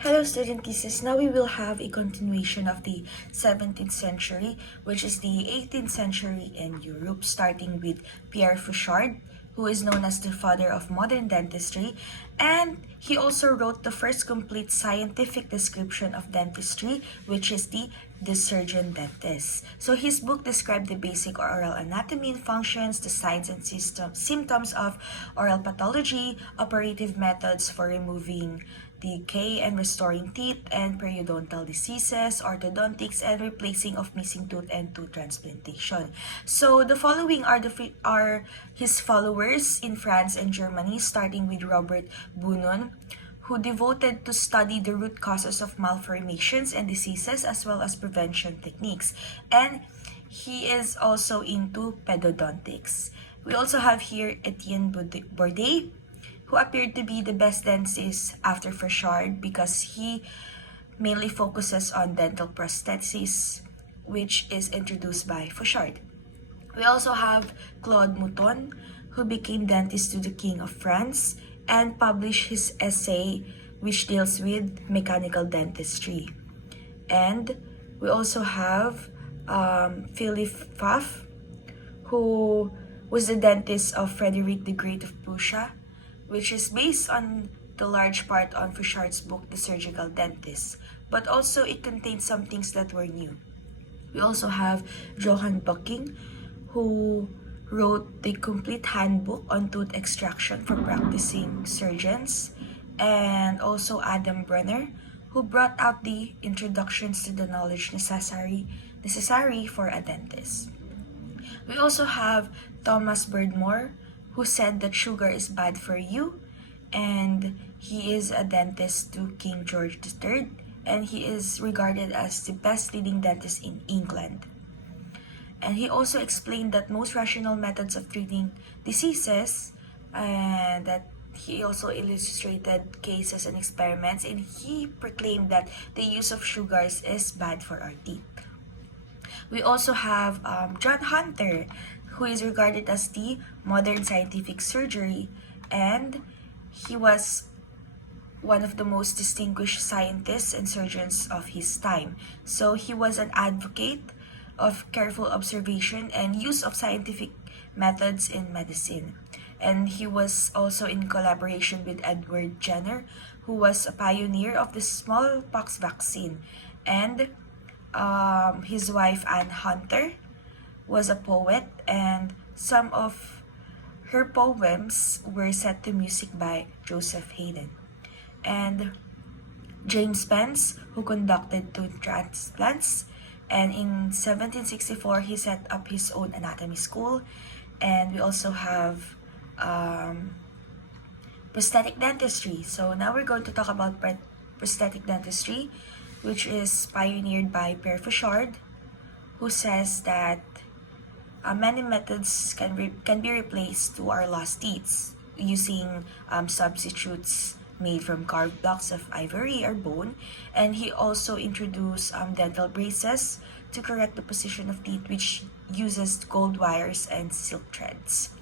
Hello, student thesis. Now we will have a continuation of the 17th century, which is the 18th century in Europe, starting with Pierre Fauchard, who is known as the father of modern dentistry, and he also wrote the first complete scientific description of dentistry, which is the Surgeon Dentist. So his book described the basic oral anatomy and functions, the signs and symptoms of oral pathology, operative methods for removing decay and restoring teeth and periodontal diseases, orthodontics, and replacing of missing tooth and tooth transplantation. So the following are his followers in France and Germany, starting with Robert Bunon, who devoted to study the root causes of malformations and diseases as well as prevention techniques. And he is also into pedodontics. We also have here Etienne Bourdet, who appeared to be the best dentist after Fauchard because he mainly focuses on dental prosthesis, which is introduced by Fauchard. We also have Claude Mouton, who became dentist to the King of France and published his essay which deals with mechanical dentistry. And we also have Philippe Pfaff, who was the dentist of Frederick the Great of Prussia, which is based on the large part on Fauchard's book, The Surgical Dentist, but also it contains some things that were new. We also have Johann Bucking, who wrote the complete handbook on tooth extraction for practicing surgeons, and also Adam Brenner, who brought out the introductions to the knowledge necessary for a dentist. We also have Thomas Berdmore, who said that sugar is bad for you, and he is a dentist to King George III, and he is regarded as the best leading dentist in England. And he also explained that most rational methods of treating diseases, and that he also illustrated cases and experiments, and he proclaimed that the use of sugars is bad for our teeth. We also have John Hunter, who is regarded as the modern scientific surgery, and he was one of the most distinguished scientists and surgeons of his time. So he was an advocate of careful observation and use of scientific methods in medicine. And he was also in collaboration with Edward Jenner, who was a pioneer of the smallpox vaccine. And his wife, Anne Hunter, was a poet, and some of her poems were set to music by Joseph Haydn. And James Spence, who conducted tooth transplants, and in 1764 he set up his own anatomy school. And we also have prosthetic dentistry. So now we're going to talk about prosthetic dentistry, which is pioneered by Pierre Fauchard, who says that many methods can be replaced to our lost teeth using substitutes made from carved blocks of ivory or bone. And he also introduced dental braces to correct the position of teeth, which uses gold wires and silk threads.